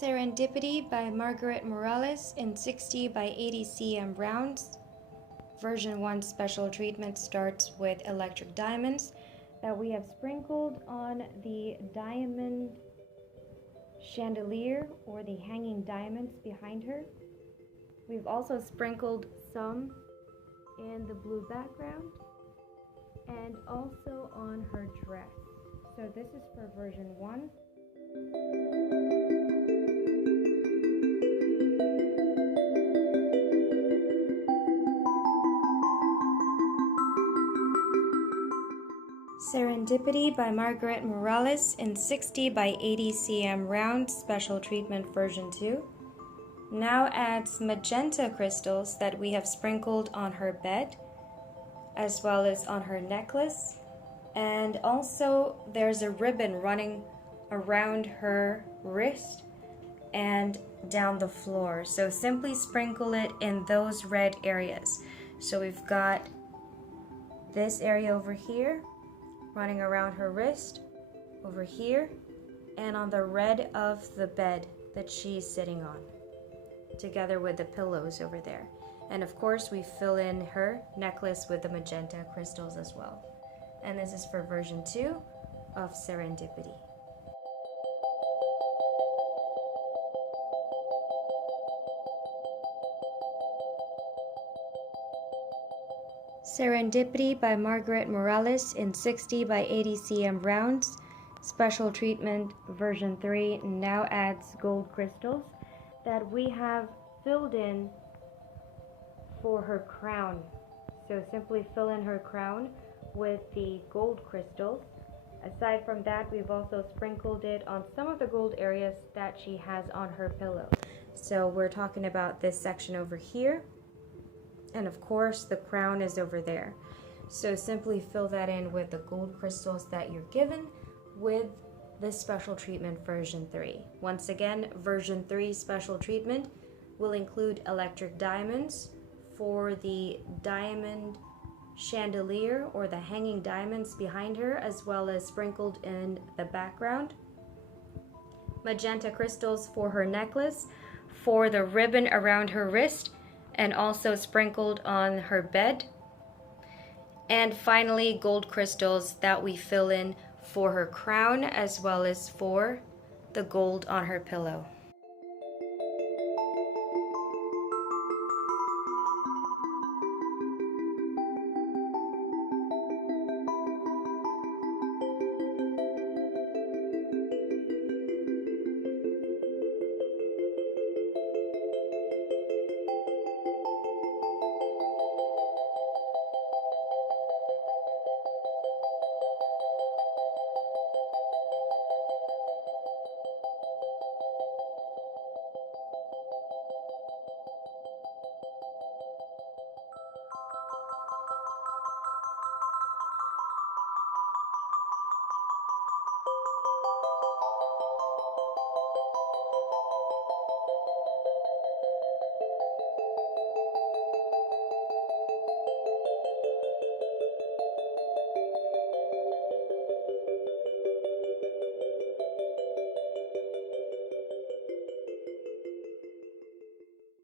Serendipity by Margaret Morales in 60 by 80 cm rounds. Version 1 special treatment starts with electric diamonds that we have sprinkled on the diamond chandelier or the hanging diamonds behind her. We've also sprinkled some in the blue background and also on her dress. So this is for version 1. Serendipity by Margaret Morales in 60 by 80 cm round special treatment version 2 now adds magenta crystals that we have sprinkled on her bed as well as on her necklace, and also there's a ribbon running around her wrist and down the floor, so simply sprinkle it in those red areas. So we've got this area over here running around her wrist, over here, and on the red of the bed that she's sitting on, together with the pillows over there. And of course we fill in her necklace with the magenta crystals as well. And this is for version 2 of Serendipity. Serendipity by Margaret Morales in 60 by 80 cm rounds. Special treatment version 3 now adds gold crystals that we have filled in for her crown. So simply fill in her crown with the gold crystals. Aside from that, we've also sprinkled it on some of the gold areas that she has on her pillow. So we're talking about this section over here. And of course the crown is over there. So simply fill that in with the gold crystals that you're given with this special treatment version 3. Once again, version 3 special treatment will include electric diamonds for the diamond chandelier or the hanging diamonds behind her, as well as sprinkled in the background. Magenta crystals for her necklace, for the ribbon around her wrist, and also sprinkled on her bed. And finally, gold crystals that we fill in for her crown as well as for the gold on her pillow.